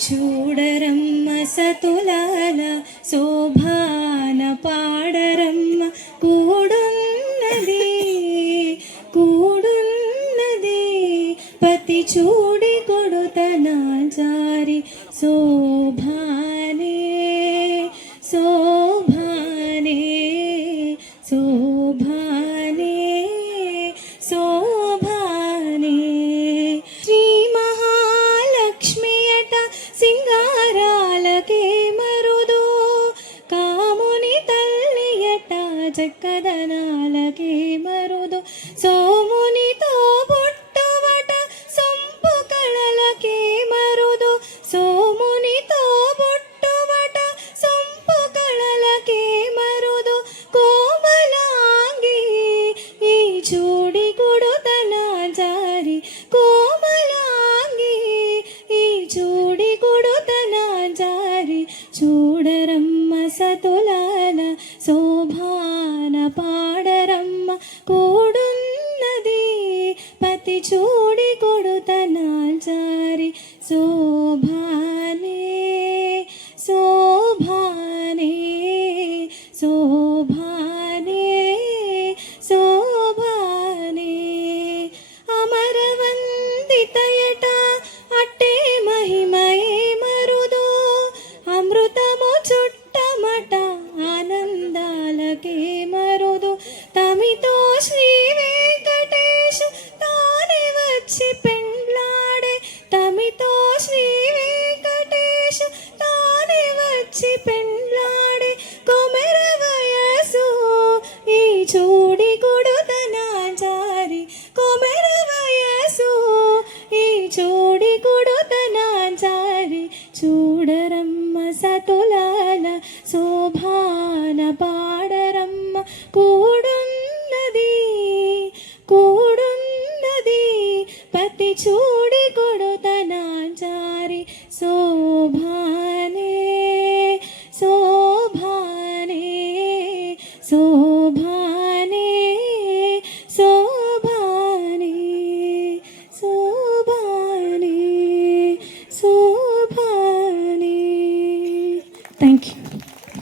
చూడరమ్మ సతులాల శోభాన పాడరమ్మ కూడున్నది కూడున్నది పతి చూడి కొడుతన జారి శోభానే శోభానే శోభానే శోభానే శ్రీ మహాలక్ష్మి అట సింగారాలకే మరుదు కాముని తల్లి అట చక్కదనాలకే మరుదు సోమునితో బొట్టువట సొంపు కళలకే మరుదు సోమునితో బొట్టువట సొంపు కళలకే మరుదు కోమలాంగి ఈ చూడి కొడుతన జారి కోమలాంగి ఈ చూడి కొడుతన జారి చూడరమ్మ సతులాల శోభాన పాడరమ్మ కూడున్నది పతి చూడి కొడుతన జారి శోభానే శోభానే శోభానే శోభానే అమరవందితయట అట్టే మహిమయే మరుదు అమృతము చుట్టమట ఆనందాలకే మరుదు తమితో శ్రీ వెంకటేశు తానే వచ్చి పెండ్లాడే తమితో శ్రీ వెంకటేశు తానే వచ్చి పెండ్లాడే కొమెర వయసు ఈ చూడి కొడుతన జారి కొమెర వయసు ఈ చూడి కొడుతన జారి చూడరమ్మ సతులాల శోభాన పాడరమ్మ కూడ